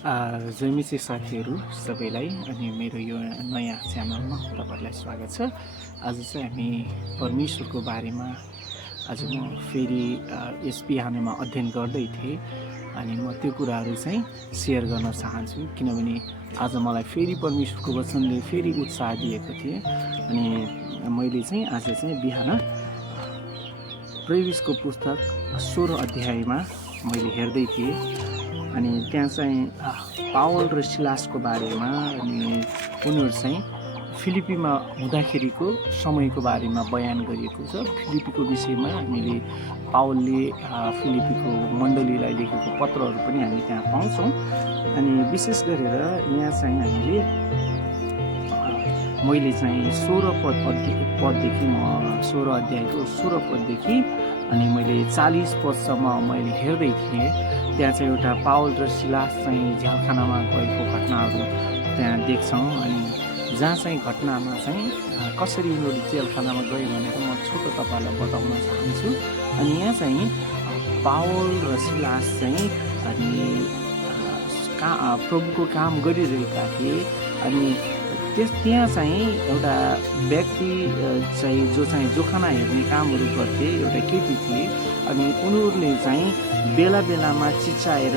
जयमिसी साथीहरू सबैलाई अनि मेरो यो नयाँ च्यानलमा तपाईँहरूलाई स्वागत छ। आज चाहिँ हामी परमेश्वरको बारेमा आज म फेरि यस बिहानमा अध्ययन गर्दै थिएँ अनि म त्यो कुराहरू चाहिँ सेयर गर्न चाहन्छु, किनभने आज मलाई फेरि परमेश्वरको वचनले फेरि उत्साह दिएको थिएँ। अनि मैले चाहिँ आज चाहिँ बिहान प्रवेशको पुस्तक 16 अध्यायमा मैले हेर्दै थिएँ अनि त्यहाँ चाहिँ पावल र सिलासको बारेमा अनि उनीहरू चाहिँ फिलिपीमा हुँदाखेरिको समयको बारेमा बयान गरिएको छ। फिलिपीको विषयमा हामीले पावलले फिलिपीको मण्डलीलाई लेखेको पत्रहरू पनि हामी त्यहाँ पाउँछौँ। अनि विशेष गरेर यहाँ चाहिँ हामीले मैले चाहिँ 16 पददेखि म 16 अध्यायको 16 पददेखि अनि मैले 40 पदसम्म मैले हेर्दै थिएँ। त्यहाँ चाहिँ एउटा पावल र सिलास चाहिँ झ्यालखानामा गएको घटनाहरू त्यहाँ देख्छौँ। अनि जहाँ चाहिँ घटनामा चाहिँ कसरी उनीहरू जेलखानामा गयो भनेर म छोटो तपाईँलाई बताउन चाहन्छु। अनि यहाँ चाहिँ पावल र सिलास चाहिँ अनि प्रभुको काम गरिरहेका थिए। अनि त्यहाँ चाहिँ एउटा व्यक्ति चाहिँ जो चाहिँ जोखाना हेर्ने कामहरू गर्थे, एउटा केटी थिए। अनि उनीहरूले चाहिँ बेला बेलामा चिच्चाएर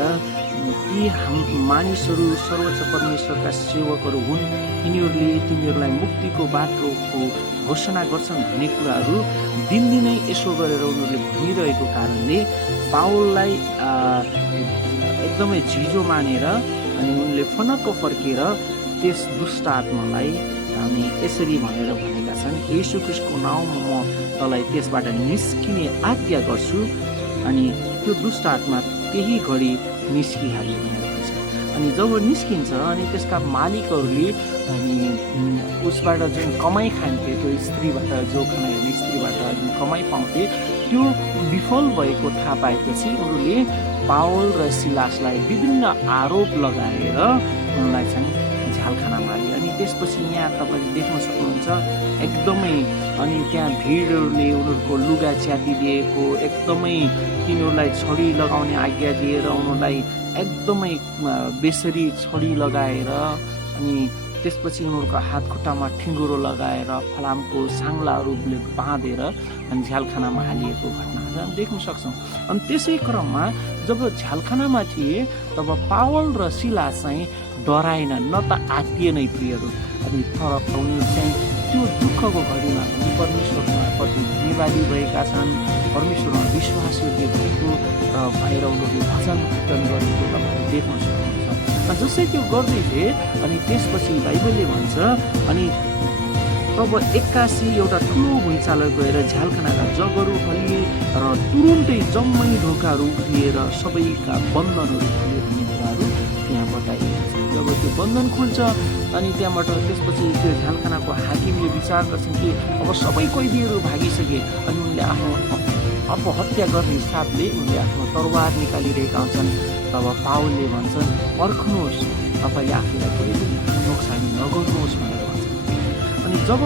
यी मानिसहरू सर्वोच्च परमेश्वरका सेवकहरू हुन्, यिनीहरूले तिमीहरूलाई मुक्तिको बाटोको घोषणा गर्छन् भन्ने कुराहरू दिनदिनै यसो गरेर उनीहरूले भनिरहेको कारणले पावललाई एकदमै झिजो मानेर अनि उनले फनक्क फर्केर त्यस दुष्ट आत्मालाई अनि यसरी भनेर भनेका छन्, येशू ख्रीष्टको नाउँमा म तँलाई त्यसबाट निस्किने आज्ञा गर्छु। अनि त्यो दुष्ट आत्मा त्यही घडी निस्किहाल्यो भनेर भन्छ। अनि जब निस्किन्छ अनि त्यसका मालिकहरूले अनि उसबाट जुन कमाइ खान्थे, त्यो स्त्रीबाट जोखाना हेर्ने स्त्रीबाट जुन कमाइ पाउँथे, त्यो विफल भएको थाहा पाएपछि उनीहरूले पावल र सिलासलाई विभिन्न आरोप लगाएर उनलाई चाहिँ झ्यालखानामा हाल्यो। अनि त्यसपछि यहाँ तपाईँले देख्न सक्नुहुन्छ एकदमै अनि त्यहाँ भिडहरूले उनीहरूको लुगा च्यातिदिएको, एकदमै तिनीहरूलाई छडी लगाउने आज्ञा दिएर उनीहरूलाई एकदमै बेसरी छडी लगाएर अनि त्यसपछि उनीहरूको हात खुट्टामा ठिङ्गुरो लगाएर फलामको साङ्लाहरूले बाँधेर अनि झ्यालखानामा हालिएको घटनाहरू हामी देख्न सक्छौँ। अनि त्यसै क्रममा जब झ्यालखानामा थिए तब पावल र सिलास चाहिँ डराएनन्, न त आत्तिएन प्रियहरू। अनि तर उनीहरू चाहिँ त्यो दुःखको घडीमा पनि परमेश्वरप्रति धन्यवादी भएका छन्, परमेश्वरमा विश्वास योग्य भएको र बाहिर उनीहरूले भजन कीर्तन गरेको तपाईँले देख्न सक्नुहुन्छ। जसै त्यो गर्दै थिए अनि त्यसपछि बाइबलले भन्छ अनि तब एक्कासी एउटा ठुलो भुइँचालो गएर झ्यालखानाका जगहरू हल्लिए र तुरुन्तै जम्मै ढोकाहरू उक्लिएर सबैका बन्धनहरू खुल्यो भन्ने कुराहरू त्यहाँ बताइएको छ। जब त्यो बन्धन खुल्छ अनि त्यहाँबाट त्यसपछि त्यो झ्यालखानाको हाकिमले विचार गर्छन् कि अब सबै कैदीहरू भागिसके अनि उनले आफ्नो अपहत्या गर्ने हिसाबले उनले आफ्नो तरवार निकालिरहेका हुन्छन्। तब पावलले भन्छन्, पर्खनुहोस्, तपाईँले आफूलाई कुनै पनि नोक्सानी नगर्नुहोस् भनेर भन्छन्। अनि जब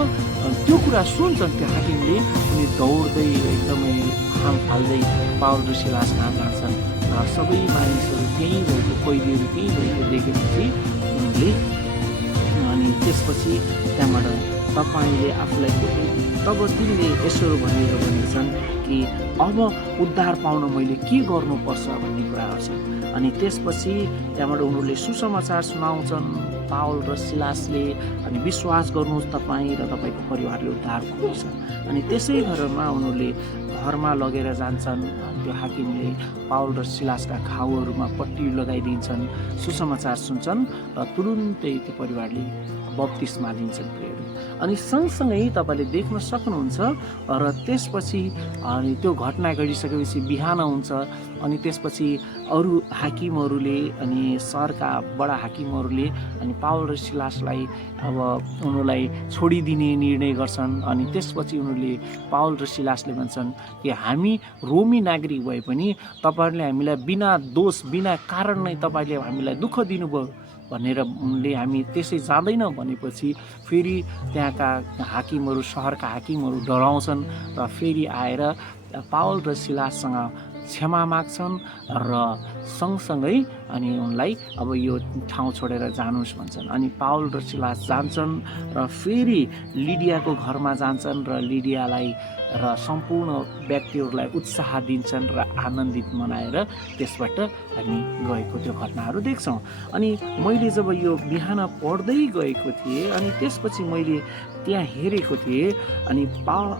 त्यो कुरा सुन्छन् त्यो हाकिमले उनी दौड्दै एकदमै हाम फाल्दै पावल र सिलास कहाँ जान्छन् र सबै मानिसहरू त्यहीँ भएको, कैदीहरू त्यहीँ भएको देखेपछि उनले अनि त्यसपछि त्यहाँबाट तपाईँले आफूलाई तब तिनले यसो भनेर भनेछन् कि अब उद्धार पाउन मैले के गर्नुपर्छ भन्ने कुराहरू छन्। अनि त्यसपछि त्यहाँबाट उनीहरूले सुसमाचार सुनाउँछन् पावल र सिलासले, अनि विश्वास गर्नुहोस् तपाईँ र तपाईँको परिवारले उद्धार पाउँछ। अनि त्यसै घरमा उनीहरूले घरमा लगेर जान्छन्। त्यो हाकिमले पावल र सिलासका घाउहरूमा पट्टी लगाइदिन्छन्, सुसमाचार सुन्छन् र तुरुन्तै त्यो परिवारले बप्तिस्मा लिन्छन् प्रियहरू। अनि सँगसँगै तपाईँले देख्न सक्नुहुन्छ र त्यसपछि अनि त्यो घटना घटिसकेपछि बिहान हुन्छ अनि त्यसपछि अरू हाकिमहरूले अनि सहरका बडा हाकिमहरूले अनि पावल र सिलासलाई अब उनीहरूलाई छोडिदिने निर्णय गर्छन्। अनि त्यसपछि उनीहरूले पावल र सिलासले भन्छन् कि हामी रोमी नागरिक भए पनि तपाईँहरूले हामीलाई बिना दोष बिना कारण नै तपाईँले हामीलाई दुःख दिनुभयो भनेर उनले हामी त्यसै जाँदैनौँ भनेपछि फेरि त्यहाँका हाकिमहरू, सहरका हाकिमहरू डराउँछन् र फेरि आएर पावल र सिलाससँग क्षमा माग्छन् र सँगसँगै अनि उनलाई अब यो ठाउँ छोडेर जानुहोस् भन्छन्। अनि पावल र सिलास जान्छन् र फेरि लिडियाको घरमा जान्छन् र लिडियालाई र सम्पूर्ण व्यक्तिहरूलाई उत्साह दिन्छन् र आनन्दित मनाएर त्यसबाट हामी गएको त्यो घटनाहरू देख्छौँ। अनि मैले जब यो बिहान पढ्दै गएको थिएँ अनि त्यसपछि मैले त्यहाँ हेरेको थिएँ अनि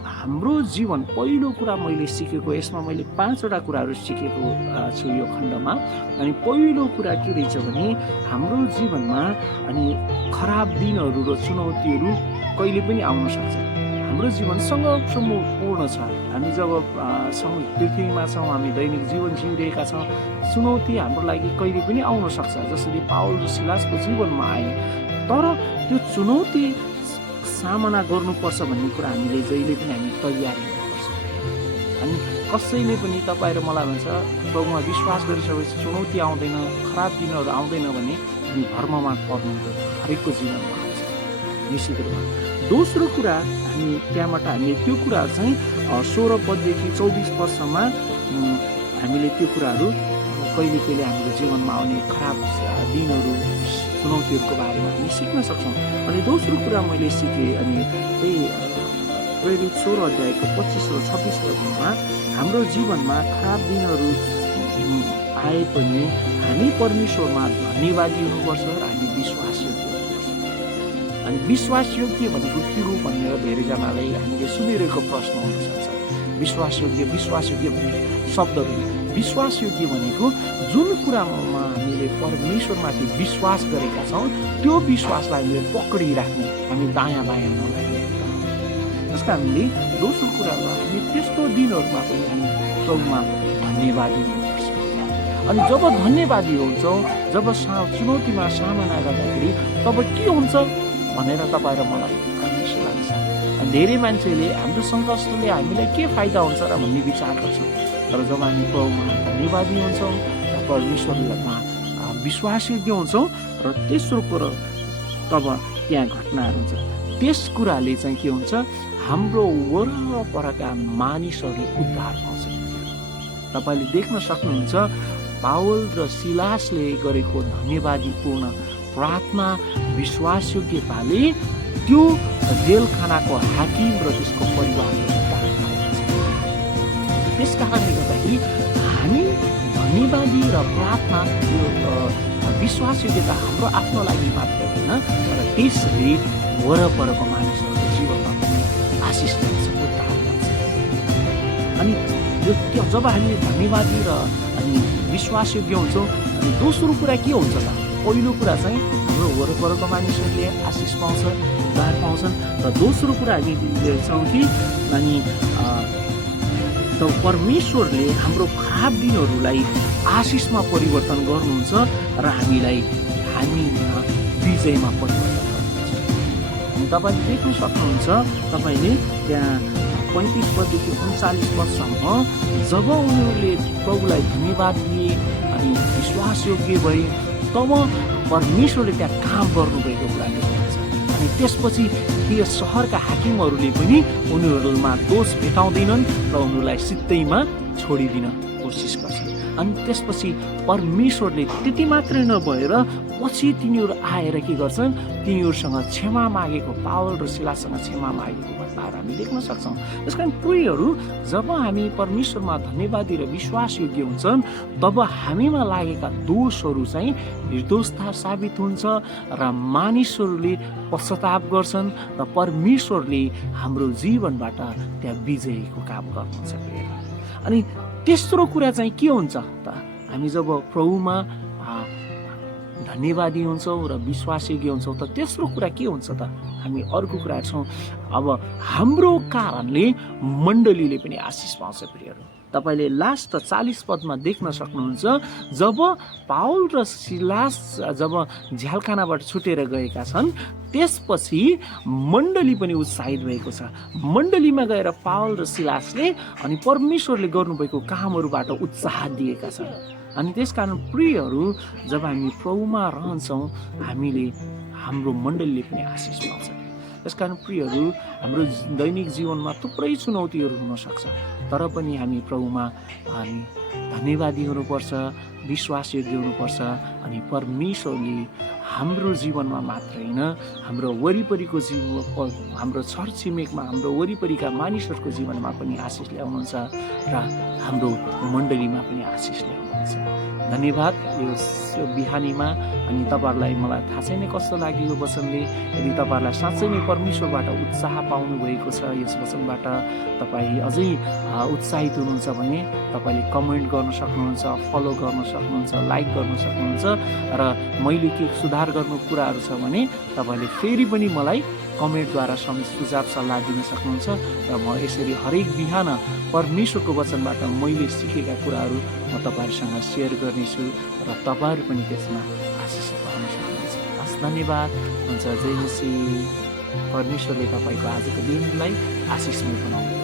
हाम्रो जीवन पहिलो कुरा मैले सिकेको, यसमा मैले 5वटा कुराहरू सिकेको छु यो खण्डमा। अनि पहिलो कुरा के रहेछ भने हाम्रो जीवनमा अनि खराब दिनहरू र चुनौतीहरू कहिले पनि आउन सक्छ। हाम्रो जीवन सङ्घर्षपूर्ण छ। हामी जब पृथ्वीमा छौँ, हामी दैनिक जीवन जिइरहेका छौँ, चुनौती हाम्रो लागि कहिले पनि आउन सक्छ, जसरी पावल र सिलासको जीवनमा आए। तर त्यो चुनौती सामना गर्नुपर्छ भन्ने कुरा हामीले जहिले पनि हामी तयारी हुनुपर्छ। अनि कसैले पनि तपाईँ र मलाई भन्छ प्रभुमा विश्वास गरिसकेपछि चुनौती आउँदैन, खराब दिनहरू आउँदैन भने हामी धर्ममा पर्नु हरेकको जीवनमा आउँछ निश्चित रूपमा। दोस्रो कुरा हामी त्यहाँबाट हामीले त्यो कुराहरू चाहिँ 16 पददेखि 24 पदसम्म हामीले त्यो कुराहरू कहिले कहिले हाम्रो जीवनमा आउने खराब दिनहरू चुनौतीहरूको बारेमा हामी सिक्न सक्छौँ। अनि दोस्रो कुरा मैले सिकेँ अनि त्यही प्रेरित 16 अध्यायको 25 र 26 पदमा हाम्रो जीवनमा खराब दिनहरू आए पनि हामी परमेश्वरमा धन्यवादी हुनुपर्छ र हामी विश्वासयोग्य हुनुपर्छ। अनि विश्वासयोग्य भनेको के हो भनेर धेरैजनालाई हामीले सुनिरहेको प्रश्न हुनसक्छ। विश्वासयोग्य भन्ने शब्दहरू, विश्वासयोग्य भनेको जुन कुरामा हामीले परमेश्वरमाथि विश्वास गरेका छौँ त्यो विश्वासलाई हामीले पक्रिराख्ने, हामी दायाँ बायाँ नलाग्ने। जसका हामीले दोस्रो कुरामा हामी त्यस्तो दिनहरूमा पनि हामी प्रभुमा धन्यवादी हुनुपर्छ। अनि जब धन्यवादी हुन्छौँ, जब चुनौतीमा सामना गर्दाखेरि तब के हुन्छ भनेर तपाईँ र मलाई परमेश्वर लाग्छ। अनि धेरै मान्छेले हाम्रो सङ्कष्टले हामीलाई के फाइदा हुन्छ र भन्ने विचार गर्छौँ। तर जब हामी प्रभुमा धन्यवादी हुन्छौँ र परमेश्वरमा विश्वासयोग्य हुन्छौँ र तेस्रो कुरो तब त्यहाँ घटनाहरू हुन्छ। त्यस कुराले चाहिँ के हुन्छ, हाम्रो वरपरका मानिसहरूले उद्धार पाउँछ। तपाईँले देख्न सक्नुहुन्छ पावल र सिलासले गरेको धन्यवादीपूर्ण प्रार्थना विश्वासयोग्यताले त्यो जेलखानाको हाकिम र त्यसको परिवारले उद्धार पाएको छ। त्यस कारणले गर्दाखेरि हामी धन्यवादी र प्रार्थना यो विश्वासयोग्यता हाम्रो आफ्नो लागि मात्र होइन, तर त्यसले वरपरको मानिसहरूको जीवनमा पनि आशिष ल्याउँछ, उद्धार ल्याउँछ। अनि यो जब हामी धन्यवादी र अनि विश्वासयोग्य हुन्छौँ अनि दोस्रो कुरा के हुन्छ त, पहिलो कुरा चाहिँ हाम्रो वरपरको मानिसहरूले आशिष पाउँछ, उद्धार पाउँछन्। र दोस्रो कुरा हामी देख्छौँ कि अनि परमेश्वरले हाम्रो खराब दिनहरूलाई आशिषमा परिवर्तन गर्नुहुन्छ र हामी विजयमा परिवर्तन गर्नुहुन्छ। अनि तपाईँले देख्न सक्नुहुन्छ, तपाईँले त्यहाँ 35 पददेखि 39 पदसम्म जब उनीहरूले प्रभुलाई धन्यवाद दिए अनि विश्वासयोग्य भए तब परमेश्वरले त्यहाँ काम गर्नुभएको कुरा देख्नुहुन्छ। अनि त्यसपछि त्यो सहरका हाकिमहरूले पनि उनीहरूमा दोष भेटाउँदैनन् र उनीहरूलाई सित्तैमा छोडिदिन कोसिस गर्छन्। अनि त्यसपछि परमेश्वरले त्यति मात्रै नभएर पछि तिनीहरू आएर के गर्छन्, तिनीहरूसँग क्षमा मागेको, पावल र सिलाससँग क्षमा मागेको घटनाहरू हामी देख्न सक्छौँ। त्यस कारण प्रियहरू, जब हामी परमेश्वरमा धन्यवादी र विश्वासयोग्य हुन्छन् तब हामीमा लागेका दोषहरू चाहिँ निर्दोषता साबित हुन्छ र मानिसहरूले पश्चाताप गर्छन् र परमेश्वरले हाम्रो जीवनबाट त्यहाँ विजयको काम गर्नुहुन्छ। अनि तेस्रो कुरा चाहिँ के हुन्छ त, हामी जब प्रभुमा धन्यवादी हुन्छौँ र विश्वासयोग्य हुन्छौँ त तेस्रो कुरा के हुन्छ त, हामी अर्को कुरा हेर्छौँ, अब हाम्रो कारणले मण्डलीले पनि आशिष पाउँछ। प्रियहरू, तपाईँले लास्ट 40 पदमा देख्न सक्नुहुन्छ, जब पावल र सिलास जब झ्यालखानाबाट छुटेर गएका छन् त्यसपछि मण्डली पनि उत्साहित भएको छ। मण्डलीमा गएर पावल र सिलासले अनि परमेश्वरले गर्नुभएको कामहरूबाट उत्साह दिएका छन्। अनि त्यसकारण प्रियहरू, जब हामी प्रभुमा रहन्छौँ हाम्रो मण्डलीले पनि आशिष पाउँछ। त्यसकारण प्रियहरू, हाम्रो दैनिक जीवनमा थुप्रै चुनौतीहरू हुनसक्छ, तर पनि हामी प्रभुमा हामी धन्यवादी हुनुपर्छ, विश्वासयोग्य हुनुपर्छ। अनि परमेश्वरले हाम्रो जीवनमा मात्र होइन, हाम्रो वरिपरिको हाम्रो छरछिमेकमा, हाम्रो वरिपरिका मानिसहरूको जीवनमा पनि आशिष ल्याउनुहुन्छ र हाम्रो मण्डलीमा पनि आशिष ल्याउनुहुन्छ। धन्यवाद यो बिहानीमा। अनि तपाईँहरूलाई मलाई थाहा छैन कस्तो लाग्यो यो वचनले। यदि तपाईँहरूलाई साँच्चै नै परमेश्वरबाट उत्साह पाउनुभएको छ, यस वचनबाट तपाईँ अझै उत्साहित हुनुहुन्छ भने तपाईँले कमेन्ट गर्न सक्नुहुन्छ, फलो गर्न सक्नुहुन्छ, लाइक गर्न सक्नुहुन्छ। र मैले के सुधार गर्नु कुराहरू छ भने तपाईँले फेरि पनि मलाई कमेन्टद्वारा सुझाव सल्लाह दिन सक्नुहुन्छ। र म यसरी हरेक बिहान परमेश्वरको वचनबाट मैले सिकेका कुराहरू म तपाईँहरूसँग सेयर गर्नेछु र तपाईँहरू पनि त्यसमा आशिष पाउन सक्नुहुन्छ। हस्, धन्यवाद हुन्छ। जय मसीह। परमेश्वरले तपाईँको आजको दिनलाई आशिषमय बनाउनु।